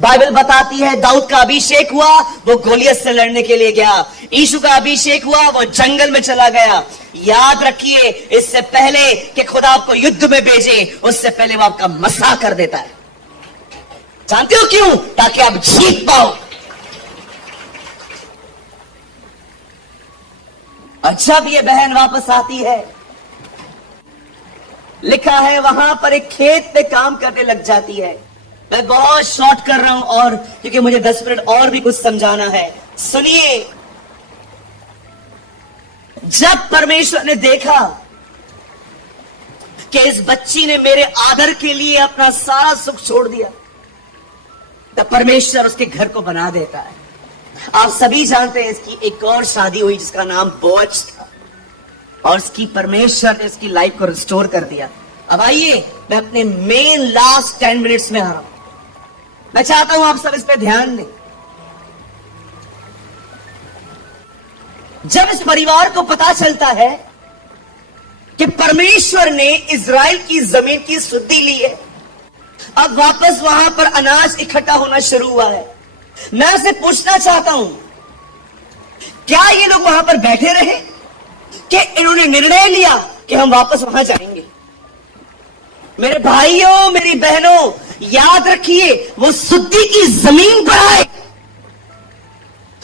Bible बताती है दाऊद का अभिषेक हुआ, वो गोलियत से लड़ने के लिए गया। यीशु का अभिषेक हुआ, वो जंगल में चला गया। याद रखिए, इससे पहले कि खुदा आपको युद्ध में भेजे, उससे पहले वो आपका मसा कर देता है। जानते हो क्यों? ताकि आप जीत पाओ। और जब ये बहन वापस आती है, लिखा है वहां पर एक खेत पे काम करने लग जाती है। मैं बहुत शॉर्ट कर रहा हूं, और क्योंकि मुझे 10 मिनट और भी कुछ समझाना है। सुनिए, जब परमेश्वर ने देखा कि इस बच्ची ने मेरे आदर के लिए अपना सारा सुख छोड़ दिया, तब परमेश्वर उसके घर को बना देता है। आप सभी जानते हैं इसकी एक और शादी हुई जिसका नाम बोअज था, और इसकी परमेश्वर ने इसकी लाइफ को रिस्टोर कर दिया। अब आइए, मैं अपने मेन लास्ट 10 मिनट्स में आ रहा हूं। मैं चाहता हूं आप सब इस पे ध्यान दें। जब इस परिवार को पता चलता है कि परमेश्वर ने इजराइल की जमीन की शुद्धि ली है, अब वापस वहां पर अनाज इकट्ठा होना शुरू हुआ है। मैं उसे पूछना चाहता हूं, क्या ये लोग वहां पर बैठे रहे कि इन्होंने निर्णय लिया कि हम वापस वहां जाएंगे? मेरे भाइयों, मेरी बहनों, याद रखिए, वो शुद्धि की जमीन पर आए,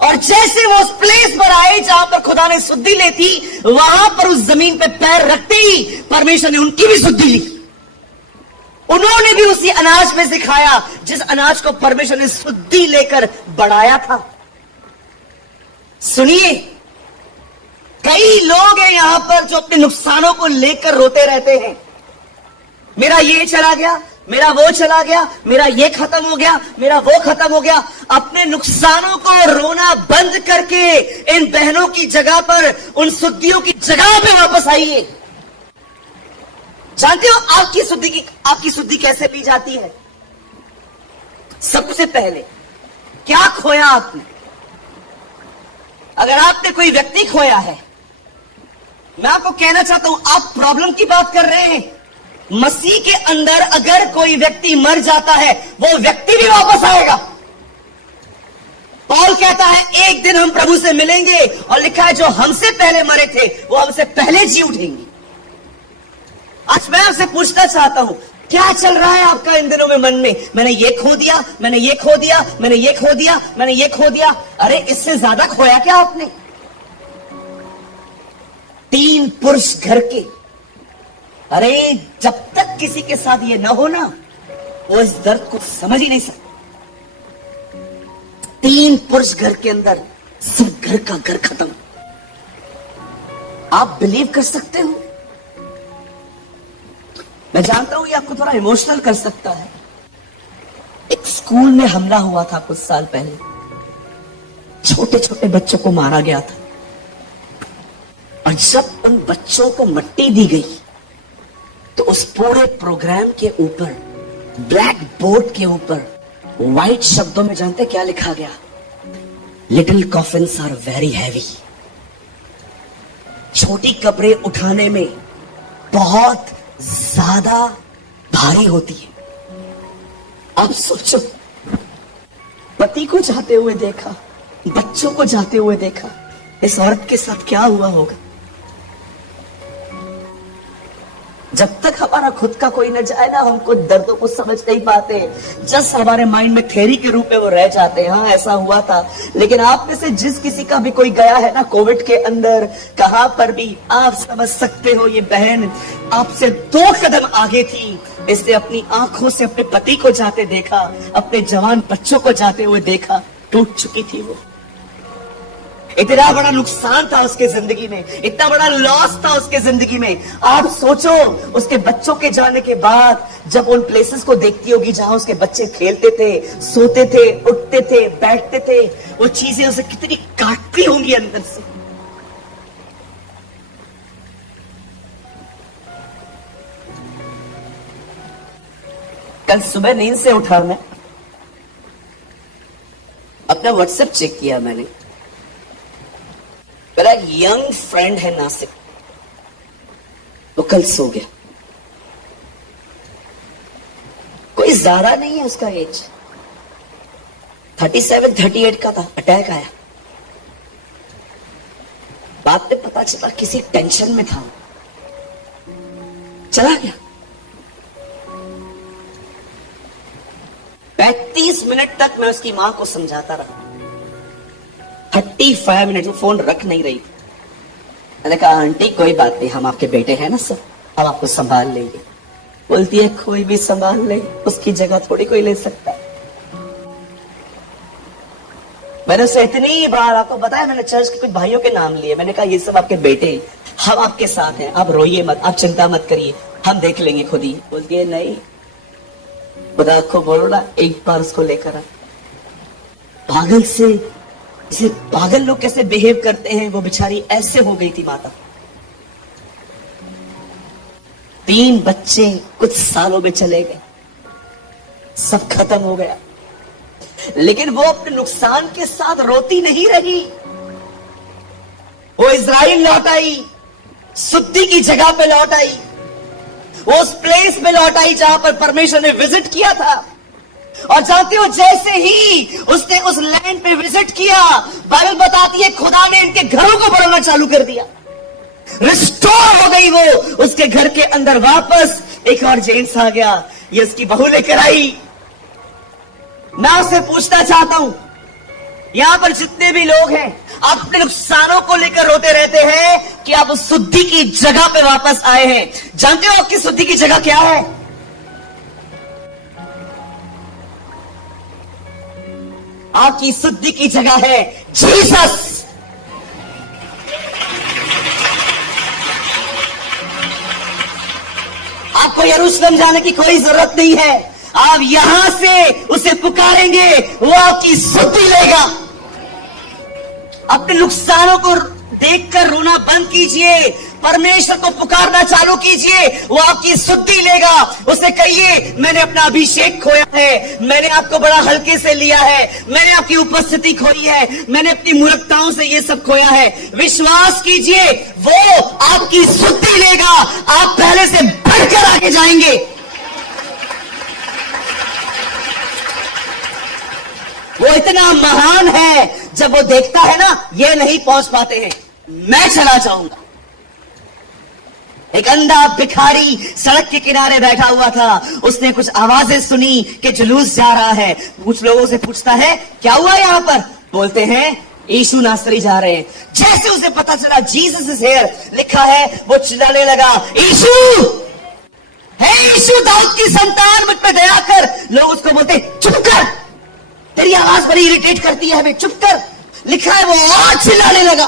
और जैसे वो उस प्लेस पर आए जहां पर खुदा ने शुद्धि ली थी, वहां पर उस जमीन पे पैर रखते ही परमेश्वर ने उनकी भी शुद्धि ली। उन्होंने भी उसी अनाज में से खाया जिस अनाज को परमेश्वर ने शुद्धि लेकर बढ़ाया था। सुनिए, कई लोग हैं यहां पर जो अपने नुकसानों को लेकर रोते रहते हैं। मेरा ये चला गया, मेरा वो चला गया, मेरा ये खत्म हो गया, मेरा वो खत्म हो गया। अपने नुकसानों को रोना बंद करके इन बहनों की जगह पर, उन शुद्धियों की जगह पे वापस आइए। जानते हो आपकी शुद्धि कैसे ली जाती है? सबसे पहले क्या खोया आपने? अगर आपने कोई व्यक्ति खोया है, मैं आपको कहना चाहता हूं, आप प्रॉब्लम की बात कर रहे हैं। मसीह के अंदर अगर कोई व्यक्ति मर जाता है, वो व्यक्ति भी वापस आएगा। पौल कहता है, एक दिन हम प्रभु से मिलेंगे, और लिखा है जो हमसे पहले मरे थे वो हमसे पहले जी उठेंगे। आज मैं आपसे पूछना चाहता हूं, क्या चल रहा है आपका इन दिनों में मन में? मैंने ये खो दिया, मैंने ये खो दिया, मैंने ये खो दिया, मैंने ये खो दिया। अरे इससे ज्यादा खोया क्या आपने? 3 पुरुष घर के। अरे जब तक किसी के साथ ये ना हो ना, वो इस दर्द को समझ ही नहीं सकता। 3 पुरुष घर के अंदर, सब घर का घर खत्म। आप बिलीव कर सकते हो? मैं जानता हूं ये आपको थोड़ा इमोशनल कर सकता है। एक स्कूल में हमला हुआ था कुछ साल पहले, छोटे छोटे बच्चों को मारा गया था, और जब उन बच्चों को मिट्टी दी गई तो उस पूरे प्रोग्राम के ऊपर, ब्लैक बोर्ड के ऊपर व्हाइट शब्दों में जानते क्या लिखा गया? Little coffins are very heavy. छोटी कब्रें उठाने में बहुत ज्यादा भारी होती है। आप सोचो, पति को जाते हुए देखा, बच्चों को जाते हुए देखा, इस औरत के साथ क्या हुआ होगा? जब तक हमारा खुद का कोई न जाए ना, हम कुछ दर्दों को समझ नहीं पाते। जस्ट हमारे माइंड में थ्योरी के रूप में वो रह जाते हैं, हाँ ऐसा हुआ था। लेकिन आप में से जिस किसी का भी कोई गया है ना कोविड के अंदर, कहां पर भी, आप समझ सकते हो ये बहन आपसे 2 कदम आगे थी। इसने अपनी आंखों से अपने पति को जाते देखा, अपने जवान बच्चों को जाते हुए देखा। टूट चुकी थी वो। इतना बड़ा नुकसान था उसके जिंदगी में, इतना बड़ा लॉस था उसके जिंदगी में। आप सोचो, उसके बच्चों के जाने के बाद जब उन प्लेसेस को देखती होगी जहां उसके बच्चे खेलते थे, सोते थे, उठते थे, बैठते थे, वो चीजें उसे कितनी काटती होंगी अंदर से। कल सुबह नींद से उठा, मैं अपना व्हाट्सएप चेक किया। मैंने, मेरा यंग फ्रेंड है नासिक, वो कल सो गया। कोई ज्यादा नहीं है उसका एज, 37 38 का था, अटैक आया। बाद में पता चला किसी टेंशन में था, चला गया। 35 मिनट तक मैं उसकी मां को समझाता रहा। 35 मिनट वो फोन रख नहीं रही थी। मैंने कहा आंटी कोई बात नहीं, हम आपके बेटे हैं ना सर, हम आपको संभाल लेंगे। बोलती है कोई भी संभाल ले, उसकी जगह थोड़ी कोई ले सकता है। मैंने उसे इतनी बार आपको बताया, मैंने चर्च के कुछ भाइयों के नाम लिए, मैंने कहा ये सब आपके बेटे हैं, हम आपके साथ हैं, आप रोइए मत, आप चिंता मत करिए, हम देख लेंगे खुद ही। बोलती है नहीं, खुदा को बोलो ना एक बार उसको लेकर आ। पागल से, इसे पागल लोग कैसे बिहेव करते हैं, वो बेचारी ऐसे हो गई थी माता। 3 बच्चे कुछ सालों में चले गए, सब खत्म हो गया, लेकिन वो अपने नुकसान के साथ रोती नहीं रही। वो इजराइल लौट आई, शुद्धि की जगह पे लौट आई, वो उस प्लेस में लौट आई जहां पर परमेश्वर ने विजिट किया था। और जानते हो जैसे ही उसने उस लैंड पे विजिट किया, बाइबल बताती है खुदा ने इनके घरों को बनाना चालू कर दिया। रिस्टोर हो गई वो, उसके घर के अंदर वापस एक और जेंट्स आ गया, ये उसकी बहू लेकर आई। मैं उससे पूछना चाहता हूं, यहां पर जितने भी लोग हैं अपने नुकसानों को लेकर रोते रहते हैं कि आप उस शुद्धि की जगह पे वापस आए हैं। जानते हो आपकी शुद्धि की जगह क्या है? आपकी शुद्धि की जगह है जीसस। आपको यरूशलेम जाने की कोई जरूरत नहीं है, आप यहां से उसे पुकारेंगे, वो आपकी शुद्धि लेगा। अपने नुकसानों को देखकर रोना बंद कीजिए, परमेश्वर को पुकारना चालू कीजिए, वो आपकी शुद्धि लेगा। उसे कहिए मैंने अपना अभिषेक खोया है, मैंने आपको बड़ा हल्के से लिया है, मैंने आपकी उपस्थिति खोई है, मैंने अपनी मूर्खताओं से ये सब खोया है। विश्वास कीजिए वो आपकी शुद्धि लेगा, आप पहले से बढ़कर आगे जाएंगे। वो इतना महान है, जब वो देखता है ना ये नहीं पहुंच पाते हैं, मैं चला जाऊंगा। एक अंधा भिखारी सड़क के किनारे बैठा हुआ था, उसने कुछ आवाजें सुनी कि जुलूस जा रहा है। कुछ लोगों से पूछता है क्या हुआ यहां पर? बोलते हैं यीशु नासरी जा रहे हैं। जैसे उसे पता चला जीसस इज हियर लिखा है, वो चिल्लाने लगा यीशु, हे यीशु दाऊद की संतान मुझ पे दया कर। लोग उसको बोलते चुप कर, तेरी आवाज बड़ी इरिटेट करती है हमें, चुप कर। लिखा है वो और चिल्लाने लगा,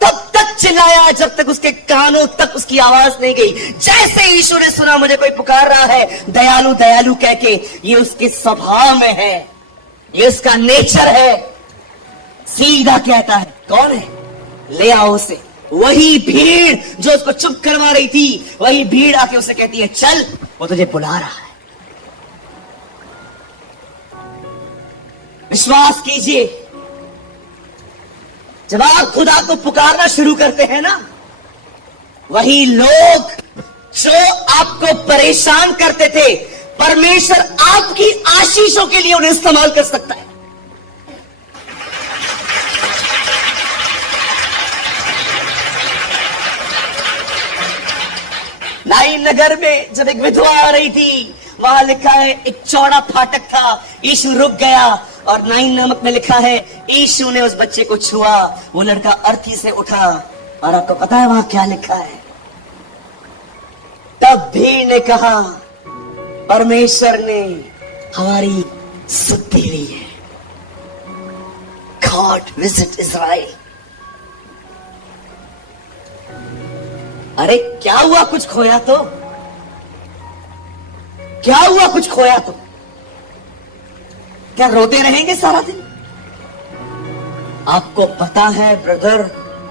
तब तक चिल्लाया जब तक उसके कानों तक उसकी आवाज नहीं गई। जैसे यीशु ने सुना मुझे कोई पुकार रहा है दयालु दयालु कह के, ये उसके स्वभाव में है, ये उसका नेचर है, सीधा कहता है कौन है ले आओ उसे। वही भीड़ जो उसको चुप करवा रही थी, वही भीड़ आके उसे कहती है चल, वो तुझे बुला रहा है। विश्वास कीजिए, जब आप खुदा को पुकारना शुरू करते हैं ना, वही लोग जो आपको परेशान करते थे, परमेश्वर आपकी आशीषों के लिए उन्हें इस्तेमाल कर सकता है। नाइन नगर में जब एक विधवा आ रही थी, वहां लिखा है एक चौड़ा फाटक था, यीशु रुक गया और 9 नामक में लिखा है यीशु ने उस बच्चे को छुआ, वो लड़का अर्थी से उठा। और आपको पता है वहां क्या लिखा है? तब भीड़ ने कहा परमेश्वर ने हमारी शुद्धि ली है। God visit Israel. अरे क्या हुआ कुछ खोया तो? क्या हुआ कुछ खोया तो? क्या रोते रहेंगे सारा दिन? आपको पता है ब्रदर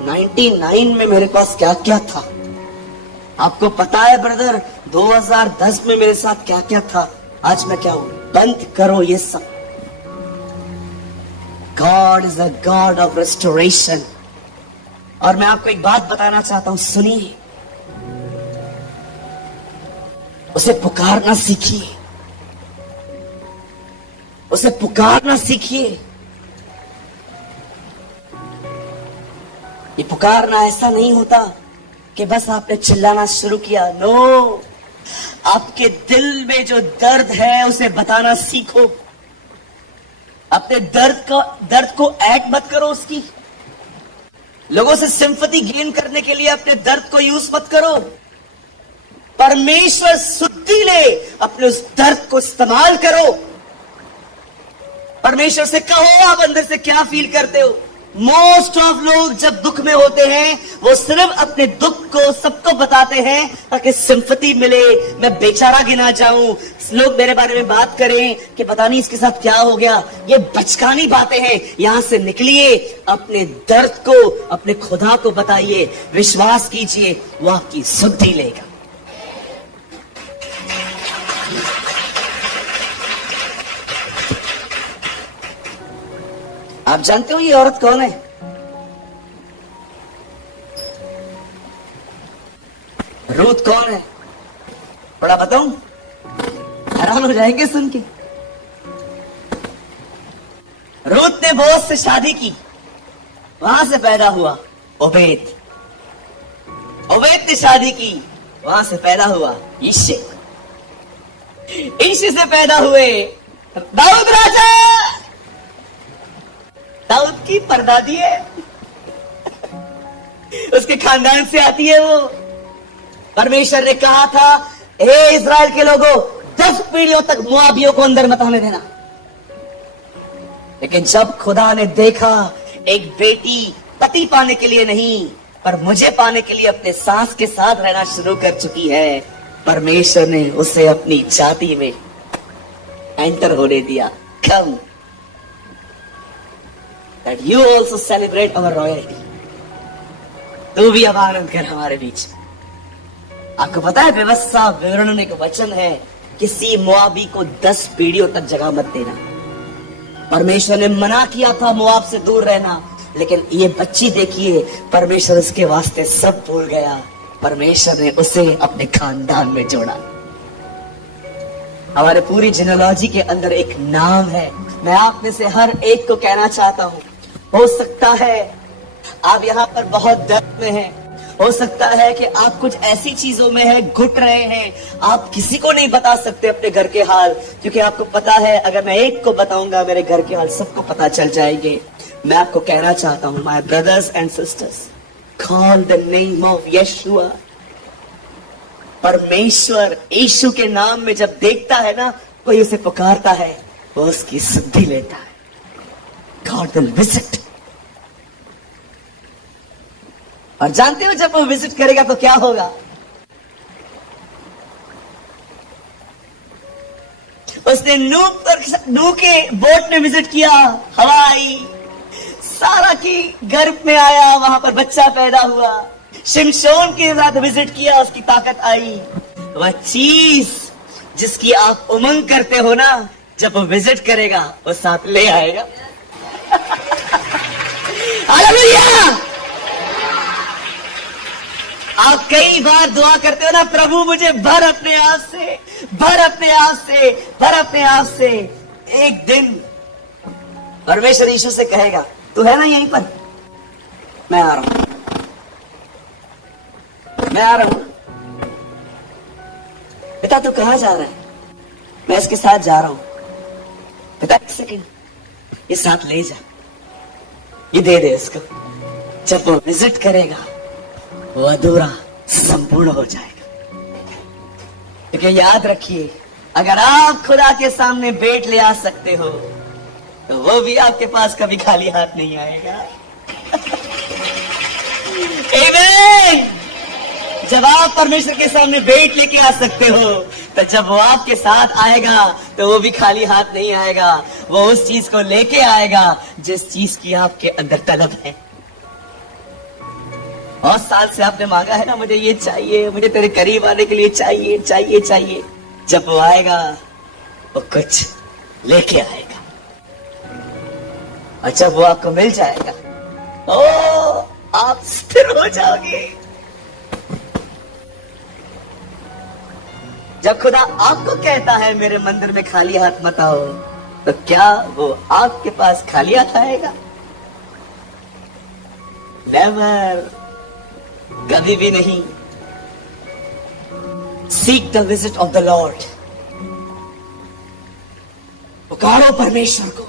99 में मेरे पास क्या क्या था? आपको पता है ब्रदर 2010 में मेरे साथ क्या क्या था? आज मैं क्या हूं? बंद करो ये सब। God is a God of restoration. और मैं आपको एक बात बताना चाहता हूं, सुनिए, उसे पुकारना सीखिए। उसे पुकारना सीखिए। ये पुकारना ऐसा नहीं होता कि बस आपने चिल्लाना शुरू किया। नो, आपके दिल में जो दर्द है उसे बताना सीखो। अपने दर्द को ऐड मत करो उसकी। लोगों से सिंपैथी गेन करने के लिए अपने दर्द को यूज मत करो। परमेश्वर सुधि ले, अपने उस दर्द को इस्तेमाल करो। परमेश्वर से कहो आप अंदर से क्या फील करते हो। मोस्ट ऑफ लोग जब दुख में होते हैं वो सिर्फ अपने दुख को सबको बताते हैं ताकि सिंपैथी मिले, मैं बेचारा गिना जाऊं, लोग मेरे बारे में बात करें कि पता नहीं इसके साथ क्या हो गया। ये बचकानी बातें हैं। यहां से निकलिए, अपने दर्द को अपने खुदा को बताइए, विश्वास कीजिए, वो आपकी सुधि लेगा। आप जानते हो ये औरत कौन है? रूथ कौन है? बड़ा बताऊं? हैरान हो जाएंगे सुन के। रूथ ने बोअज से शादी की, वहां से पैदा हुआ ओबेद। ओबेद ने शादी की, वहां से पैदा हुआ यिशै। यिशै से पैदा हुए दाऊद राजा। दाऊद की परदादी है, उसके खानदान से आती है वो। परमेश्वर ने कहा था, हे इस्राएल के लोगों, 10 पीढ़ियों तक मोआबियों को अंदर मत आने देना। लेकिन जब खुदा ने देखा एक बेटी पति पाने के लिए नहीं पर मुझे पाने के लिए अपने सास के साथ रहना शुरू कर चुकी है, परमेश्वर ने उसे अपनी जाति में एंटर होने दिया। कम that you also celebrate our royalty। तू भी अब आनंद कर हमारे बीच। आपको पता है व्यवस्था विवरण में एक वचन है, किसी मोआबी को 10 पीढ़ियों तक जगह मत देना। परमेश्वर ने मना किया था मोआब से दूर रहना, लेकिन ये बच्ची देखिए, परमेश्वर उसके वास्ते सब भूल गया। परमेश्वर ने उसे अपने खानदान में जोड़ा। हमारे पूरी जेनेलॉजी के अंदर एक नाम है। मैं आप में से हर एक को कहना चाहता हूं, हो सकता है आप यहाँ पर बहुत दर्द में हैं, हो सकता है कि आप कुछ ऐसी चीजों में हैं, घुट रहे हैं, आप किसी को नहीं बता सकते अपने घर के हाल, क्योंकि आपको पता है अगर मैं एक को बताऊंगा मेरे घर के हाल सबको पता चल जाएंगे। मैं आपको कहना चाहता हूं, my brothers and sisters, call the name of यशुआ। परमेश्वर यीशु के नाम में जब देखता है ना, कोई उसे पुकारता है, वो उसकी सुधि लेता है। God will visit। और जानते हो जब वो विजिट करेगा तो क्या होगा? उसने नूह के बोट में विजिट किया, हवा आई, सारा की गर्भ में आया, वहां पर बच्चा पैदा हुआ। शिमशोन के साथ विजिट किया, उसकी ताकत आई। वह चीज जिसकी आप उमंग करते हो ना, जब वो विजिट करेगा वो साथ ले आएगा। हालेलुया! आप कई बार दुआ करते हो ना, प्रभु मुझे भर अपने आप से, भर अपने आप से, भर अपने आप से। एक दिन परमेश्वर यीशु से कहेगा, तू है ना यहीं पर? मैं आ रहा हूं, मैं आ रहा हूं। बेटा तू कहां जा रहा है? मैं इसके साथ जा रहा हूं। बेटा एक सेकंड, ये साथ ले जा, ये दे दे इसको। जब वो विजिट करेगा वो अधूरा संपूर्ण हो जाएगा। क्योंकि याद रखिए, अगर आप खुदा के सामने भेंट ले आ सकते हो तो वो भी आपके पास कभी खाली हाथ नहीं आएगा। आमीन। जब आप परमेश्वर के सामने भेंट लेके आ सकते हो, तो जब वो आपके साथ आएगा तो वो भी खाली हाथ नहीं आएगा। वो उस चीज को लेके आएगा जिस चीज की आपके अंदर तलब है। बहुत साल से आपने मांगा है ना, मुझे ये चाहिए, मुझे तेरे करीब आने के लिए चाहिए चाहिए चाहिए। जब वो आएगा वो कुछ लेके आएगा, और जब वो आपको मिल जाएगा ओ आप स्थिर हो जाओगे। जब खुदा आपको कहता है मेरे मंदिर में खाली हाथ मत आओ, तो क्या वो आपके पास खाली हाथ आएगा? नेवर, कभी भी नहीं। Seek the visit of the lord, पुकारो परमेश्वर को।